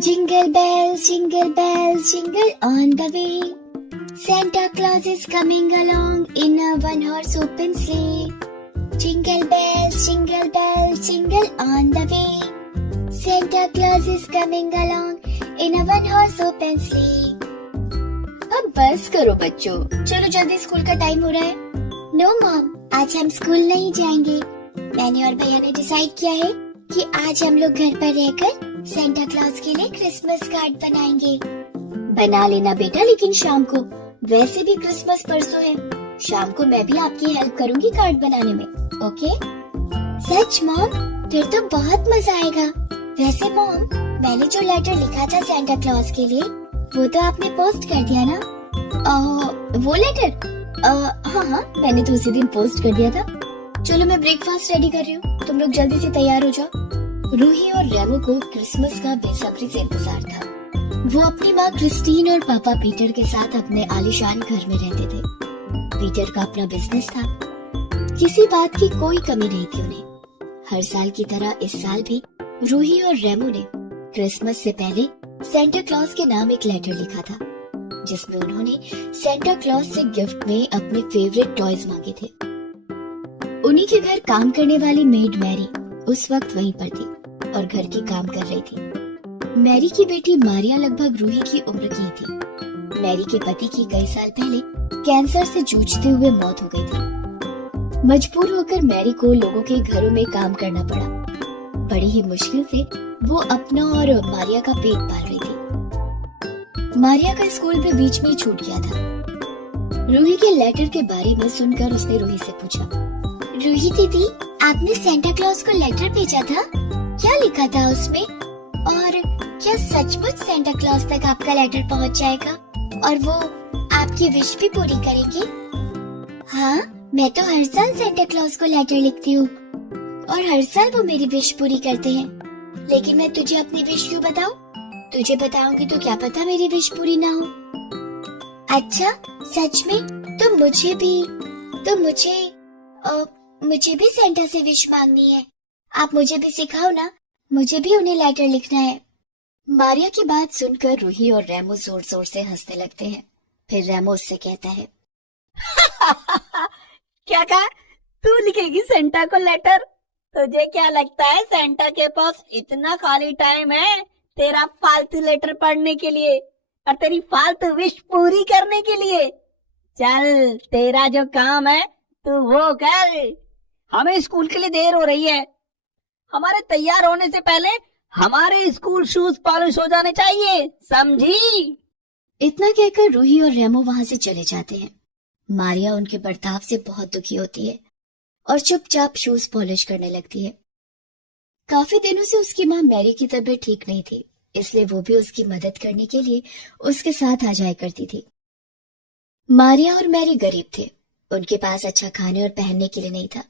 jingle bells, jingle on the way. Santa Claus is coming along in a one-horse open sleigh. Jingle bells, jingle on the way. Santa Claus is coming along in a one-horse open sleigh. अब बस करो बच्चों, चलो जल्दी school का time हो रहा है। नो मॉम, आज हम स्कूल नहीं जाएंगे। मैंने और भैया ने डिसाइड किया है कि आज हम लोग घर पर रहकर सेंटा क्लॉज के लिए क्रिसमस कार्ड बनाएंगे। बना लेना बेटा, लेकिन शाम को। वैसे भी क्रिसमस परसों है। शाम को मैं भी आपकी हेल्प करूंगी कार्ड बनाने में, ओके? सच मॉम? फिर तो बहुत मजा आएगा। वैसे मॉम, मैंने जो लेटर लिखा था सेंटा क्लॉज के लिए, वो तो आपने पोस्ट कर दिया ना? वो लेटर? हाँ, मैंने तो उसी दिन पोस्ट कर दिया था। चलो मैं ब्रेकफास्ट रेडी कर रही हूँ, तुम लोग जल्दी से तैयार हो जाओ। रूही और रेमो को क्रिसमस का बेसब्री से इंतजार था। वो अपनी माँ क्रिस्टीन और पापा पीटर के साथ अपने आलीशान घर में रहते थे। पीटर का अपना बिजनेस था, किसी बात की कोई कमी नहीं थी उन्हें। हर साल की तरह इस साल भी रूही और रेमो ने क्रिसमस से पहले सेंटा क्लॉज के नाम एक लेटर लिखा था, जिसमें उन्होंने सेंटा क्लॉज से गिफ्ट में अपने फेवरेट टॉयज मांगे थे। उन्हीं के घर काम करने वाली मेड मैरी उस वक्त वहीं पर थी और घर की काम कर रही थी। मैरी की बेटी मारिया लगभग रूही की उम्र की थी। मैरी के पति की कई साल पहले कैंसर से जूझते हुए मौत हो गई थी। मजबूर होकर मैरी को लोगों के घरों में काम करना पड़ा। बड़ी ही मुश्किल से वो अपना और मारिया का पेट पाल रही थी। मारिया का स्कूल भी बीच में छूट गया था। रूही के लेटर के बारे में सुनकर उसने रूही से पूछा, रूही दीदी, आपने सेंटा क्लॉज को लेटर भेजा था? क्या लिखा था उसमें? और क्या सचमुच सेंटा क्लॉज तक आपका लेटर पहुंच जाएगा और वो आपकी विश भी पूरी करेंगे? हाँ, मैं तो हर साल सेंटा क्लॉज को लेटर लिखती हूँ और हर साल वो मेरी विश पूरी करते हैं। लेकिन मैं तुझे अपनी विश क्यों बताऊं? तुझे बताऊंगी तो क्या पता मेरी विश पूरी ना हो। अच्छा, सच में? तो मुझे भी सेंटा से विश मांगनी है। आप मुझे भी सिखाओ ना, मुझे भी उन्हें लेटर लिखना है। मारिया की बात सुनकर रूही और रेमो जोर जोर से हंसने लगते हैं। फिर रेमो उससे कहता है, क्या कहा? तू लिखेगी सेंटा को लेटर? तुझे क्या लगता है सेंटा के पास इतना खाली टाइम है तेरा फालतू लेटर पढ़ने के लिए और तेरी फालतू विश पूरी करने के लिए? चल, तेरा जो काम है तू वो कर। हमें स्कूल के लिए देर हो रही है। हमारे तैयार होने से पहले हमारे स्कूल शूज पॉलिश हो जाने चाहिए, समझी? इतना कहकर रूही और रेमो वहां से चले जाते हैं। मारिया उनके बर्ताव से बहुत दुखी होती है और चुपचाप शूज पॉलिश करने लगती है। काफी दिनों से उसकी माँ मैरी की तबीयत ठीक नहीं थी, इसलिए वो भी उसकी मदद करने के लिए उसके साथ आ जाया करती थी। मारिया और मैरी गरीब थे, उनके पास अच्छा खाने और पहनने के लिए नहीं था।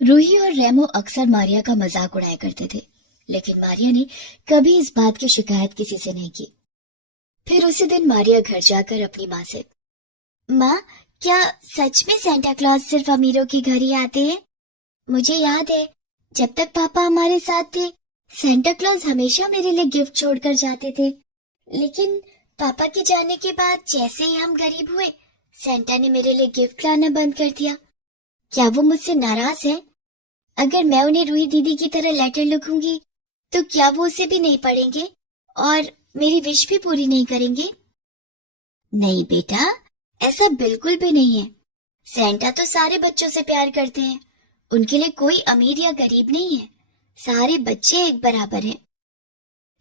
रूही और रेमो अक्सर मारिया का मजाक उड़ाया करते थे, लेकिन मारिया ने कभी इस बात की शिकायत किसी से नहीं की। फिर उसी दिन मारिया घर जाकर अपनी माँ से, माँ, क्या सच में सेंटा क्लॉज सिर्फ अमीरों के घर ही आते हैं? मुझे याद है जब तक पापा हमारे साथ थे, सेंटा क्लॉज हमेशा मेरे लिए गिफ्ट छोड़कर जाते थे। लेकिन पापा के जाने के बाद जैसे ही हम गरीब हुए, सेंटा ने मेरे लिए गिफ्ट लाना बंद कर दिया। क्या वो मुझसे नाराज है? अगर मैं उन्हें रूही दीदी की तरह लेटर लिखूंगी तो क्या वो उसे भी नहीं पढ़ेंगे और मेरी विश भी पूरी नहीं करेंगे? नहीं बेटा, ऐसा बिल्कुल भी नहीं है। सेंटा तो सारे बच्चों से प्यार करते हैं। उनके लिए कोई अमीर या गरीब नहीं है। सारे बच्चे एक बराबर हैं।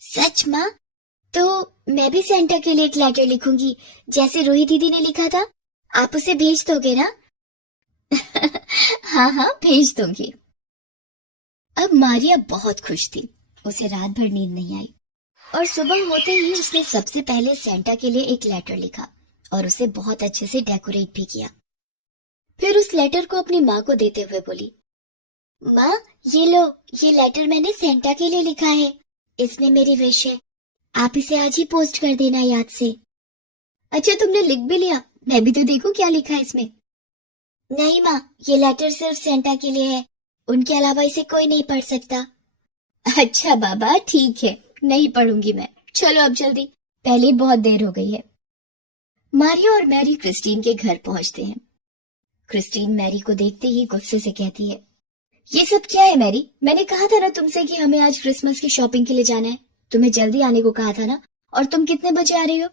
सच माँ? तो मैं भी सेंटा के लिए एक लेटर लिखूंगी जैसे रूही दीदी ने लिखा था। आप उसे भेज दोगे ना? हाँ, भेज दूंगी। अब मारिया बहुत खुश थी। उसे रात भर नींद नहीं आई और सुबह होते ही उसने सबसे पहले सेंटा के लिए एक लेटर लिखा और उसे बहुत अच्छे से डेकोरेट भी किया। फिर उस लेटर को अपनी माँ को देते हुए बोली, माँ, ये लो, ये लेटर मैंने सेंटा के लिए लिखा है। इसमें मेरी विश है। आप इसे आज ही पोस्ट कर देना याद से। अच्छा, तुमने लिख भी लिया? मैं भी तो देखूं क्या लिखा है इसमें। नहीं माँ, ये लेटर सिर्फ सेंटा के लिए है। उनके अलावा इसे कोई नहीं पढ़ सकता। अच्छा बाबा, ठीक है, नहीं पढ़ूंगी मैं। चलो अब जल्दी, पहले ही बहुत देर हो गई है। मारिया और मैरी क्रिस्टीन के घर पहुंचते हैं। क्रिस्टीन मैरी को देखते ही गुस्से से कहती है, ये सब क्या है मैरी? मैंने कहा था ना तुमसे कि हमें आज क्रिसमस की शॉपिंग के लिए जाना है। तुम्हें जल्दी आने को कहा था ना, और तुम कितने बजे आ रही हो?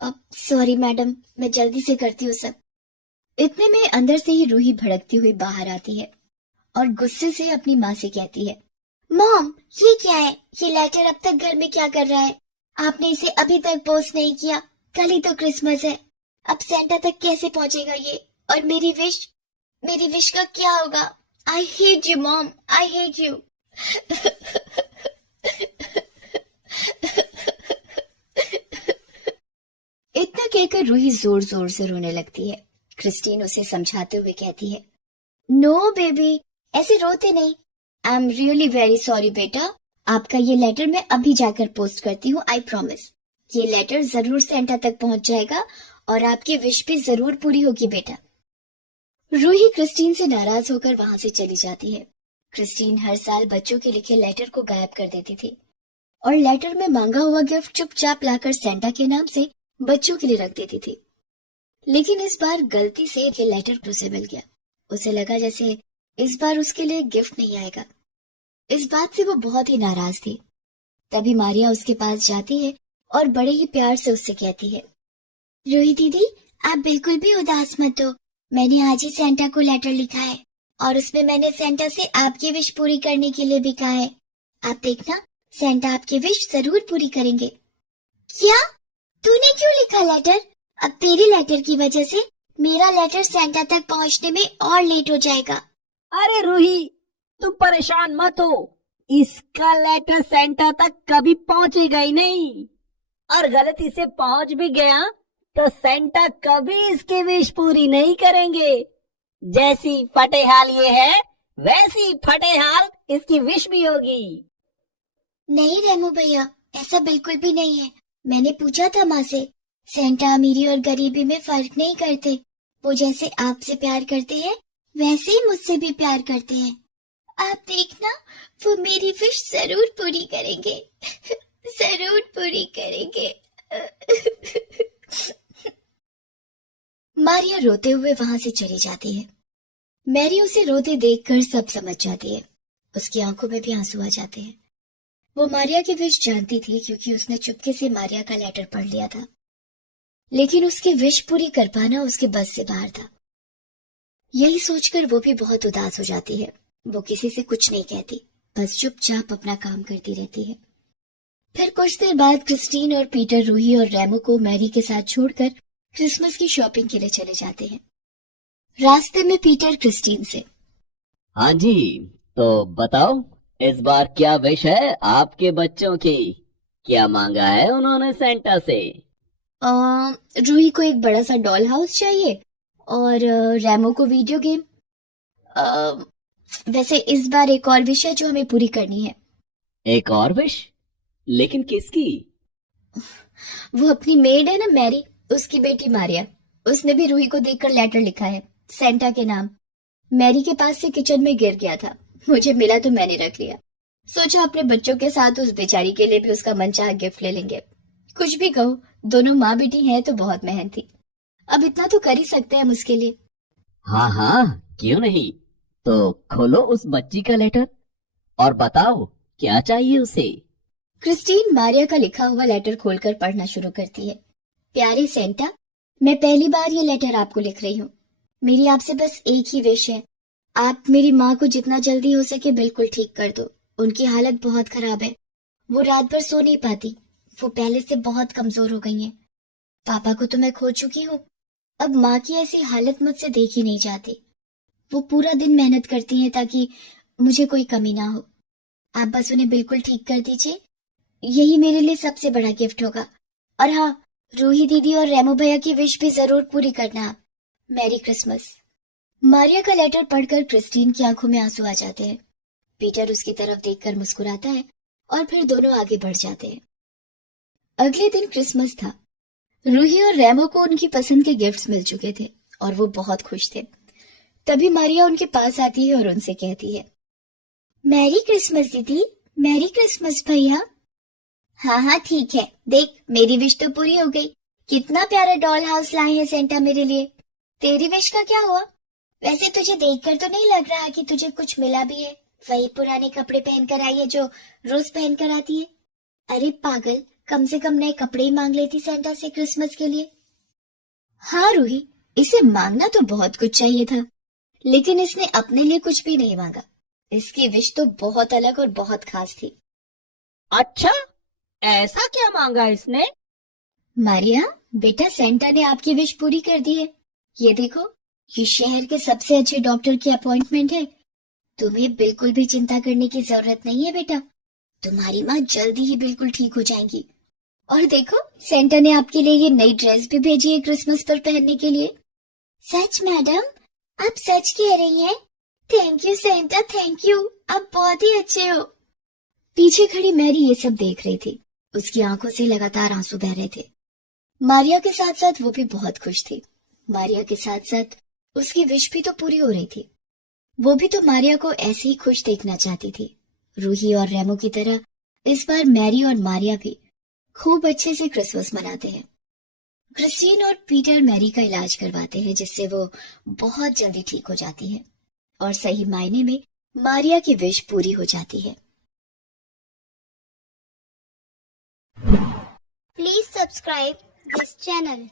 अब सॉरी मैडम, मैं जल्दी से करती हूँ सब। इतने में अंदर से ही रूही भड़कती हुई बाहर आती है और गुस्से से अपनी माँ से कहती है, मॉम ये क्या है? ये लेटर अब तक घर में क्या कर रहा है? आपने इसे अभी तक पोस्ट नहीं किया। कल ही तो क्रिसमस है। अब सेंटा तक कैसे पहुंचेगा ये? और मेरी विश का क्या होगा? I hate you mom, I hate you. इतना कहकर रूही जोर जोर से रोने लगती है। क्रिस्टीन उसे समझाते हुए कहती है, नो बेबी, ऐसे रोते नहीं। I am really very sorry बेटा। आपका ये लेटर मैं अभी जाकर पोस्ट करती हूँ, आई प्रॉमिस। ये लेटर जरूर सेंटा तक पहुंच जाएगा और आपकी विश भी जरूर पूरी होगी बेटा। रूही क्रिस्टीन से नाराज होकर वहां से चली जाती है। क्रिस्टीन हर साल बच्चों के लिखे लेटर को गायब कर देती थी और लेटर में मांगा हुआ गिफ्ट चुपचाप लाकर सेंटा के नाम से बच्चों के लिए रख देती थी। लेकिन इस बार गलती से ये लेटर उसे मिल गया। उसे लगा जैसे इस बार उसके लिए गिफ्ट नहीं आएगा। इस बात से वो बहुत ही नाराज थी। तभी मारिया उसके पास जाती है और बड़े ही प्यार से उससे कहती है, रूही दीदी, आप बिल्कुल भी उदास मत हो। मैंने आज ही सेंटा को लेटर लिखा है और उसमें मैंने सेंटा से आपकी विश पूरी करने के लिए भी कहा है। आप देखना, सेंटा आपकी विश जरूर पूरी करेंगे। क्या? तूने क्यों लिखा लेटर? अब तेरी लेटर की वजह से मेरा लेटर सेंटा तक पहुंचने में और लेट हो जाएगा। अरे रूही, तुम परेशान मत हो। इसका लेटर सेंटा तक कभी पहुंचेगा ही नहीं, और गलती से पहुंच भी गया तो सेंटा कभी इसकी विश पूरी नहीं करेंगे। जैसी फटेहाल ये है, वैसी फटेहाल इसकी विश भी होगी। नहीं रेमो भैया, ऐसा बिल्कुल भी नहीं है। मैंने पूछा था माँ से। सेंटा अमीरी और गरीबी में फर्क नहीं करते। वो जैसे आपसे प्यार करते हैं वैसे ही मुझसे भी प्यार करते हैं। आप देखना, वो मेरी विश जरूर पूरी करेंगे। जरूर पूरी करेंगे। मारिया रोते हुए वहां से चली जाती है। मैरी उसे रोते देखकर सब समझ जाती है। उसकी आंखों में भी आंसू आ जाते हैं। वो मारिया की विश जानती थी क्योंकि उसने चुपके से मारिया का लेटर पढ़ लिया था। लेकिन उसकी विश पूरी कर पाना उसके बस से बाहर था। यही सोचकर वो भी बहुत उदास हो जाती है। वो किसी से कुछ नहीं कहती, बस चुपचाप अपना काम करती रहती है। फिर कुछ देर बाद क्रिस्टीन और पीटर रूही और रेमो को मैरी के साथ छोड़कर क्रिसमस की शॉपिंग के लिए चले जाते हैं। रास्ते में पीटर क्रिस्टीन से, हाँ जी, तो बताओ इस बार क्या विश है आपके बच्चों की? क्या मांगा है उन्होंने सेंटा से? रूही को एक बड़ा सा डॉल हाउस चाहिए और रेमो को वीडियो गेम। वैसे इस बार एक और विश है जो हमें पूरी करनी है। एक और विश? लेकिन किसकी? वो अपनी मेड है ना मैरी, उसकी बेटी मारिया। उसने भी रूही को देखकर लेटर लिखा है सेंटा के नाम। मैरी के पास से किचन में गिर गया था, मुझे मिला तो मैंने रख लिया। सोचा अपने बच्चों के साथ उस बेचारी के लिए भी उसका मनचाहा गिफ्ट ले लेंगे। कुछ भी कहो, दोनों माँ बेटी हैं तो बहुत मेहनती। अब इतना तो कर ही सकते हैं हम उसके लिए। हाँ हाँ, क्यों नहीं। तो खोलो उस बच्ची का लेटर और बताओ क्या चाहिए उसे। क्रिस्टीन मारिया का लिखा हुआ लेटर खोलकर पढ़ना शुरू करती है। प्यारे सेंटा, मैं पहली बार ये लेटर आपको लिख रही हूँ। मेरी आपसे बस एक ही विश है, आप मेरी माँ को जितना जल्दी हो सके बिल्कुल ठीक कर दो। उनकी हालत बहुत खराब है, वो रात भर सो नहीं पाती। वो पहले से बहुत कमजोर हो गई हैं। पापा को तो मैं खो चुकी हूँ, अब माँ की ऐसी हालत मुझसे देखी नहीं जाती। वो पूरा दिन मेहनत करती हैं ताकि मुझे कोई कमी ना हो। आप बस उन्हें बिल्कुल ठीक कर दीजिए, यही मेरे लिए सबसे बड़ा गिफ्ट होगा। और हाँ, रूही दीदी और रेमो भैया की विश भी जरूर पूरी करना। Merry Christmas. मारिया का लेटर पढ़कर क्रिस्टीन की आंखों में आंसू आ जाते हैं। पीटर उसकी तरफ देखकर मुस्कुराता है और फिर दोनों आगे बढ़ जाते हैं। अगले दिन क्रिसमस था। रूही और रेमो को उनकी पसंद के गिफ्ट्स मिल चुके थे और वो बहुत खुश थे। तभी मारिया उनके पास आती है और उनसे कहती है, मैरी क्रिसमस दीदी, मैरी क्रिसमस भैया। हाँ हाँ ठीक है, देख मेरी विश तो पूरी हो गई। कितना प्यारा डॉल हाउस लाए हैं सेंटा मेरे लिए। तेरी विश का क्या हुआ? वैसे तुझे देखकर तो नहीं लग रहा कि तुझे कुछ मिला भी है। वही पुराने कपड़े पहनकर आई है जो रोज पहनकर आती है। अरे पागल, कम से कम नए कपड़े ही मांग लेती सेंटा से क्रिसमस के लिए। हाँ रूही, इसे मांगना तो बहुत कुछ चाहिए था, लेकिन इसने अपने लिए कुछ भी नहीं मांगा। इसकी विश तो बहुत अलग और बहुत खास थी। अच्छा, ऐसा क्या मांगा इसने? मारिया, बेटा सेंटा ने आपकी विश पूरी कर दी है। ये देखो, ये शहर के सबसे अच्छे डॉक्टर की अपॉइंटमेंट है। तुम्हें बिल्कुल भी चिंता करने की जरूरत नहीं है बेटा। तुम्हारी माँ जल्दी ही बिल्कुल ठीक हो जाएंगी। और देखो, सेंटा ने आपके लिए ये नई ड्रेस भी भेजी है क्रिसमस पर पहनने के लिए। सच मैडम, आप सच कह रही हैं? Thank you Santa, thank you, आप बहुत ही अच्छे हो। पीछे खड़ी मैरी ये सब देख रही थी। उसकी आंखों से लगातार आंसू बह रहे थे। मारिया के साथ साथ वो भी बहुत खुश थी। मारिया के साथ साथ उसकी विश भी तो पूरी हो रही थी। वो भी तो मारिया को ऐसे ही खुश देखना चाहती थी। रूही और रेमो की तरह इस बार मैरी और मारिया भी खूब अच्छे से क्रिसमस मनाते हैं। क्रिस्टीन और पीटर मैरी का इलाज करवाते हैं, जिससे वो बहुत जल्दी ठीक हो जाती है और सही मायने में मारिया की विश पूरी हो जाती है। Please subscribe this channel.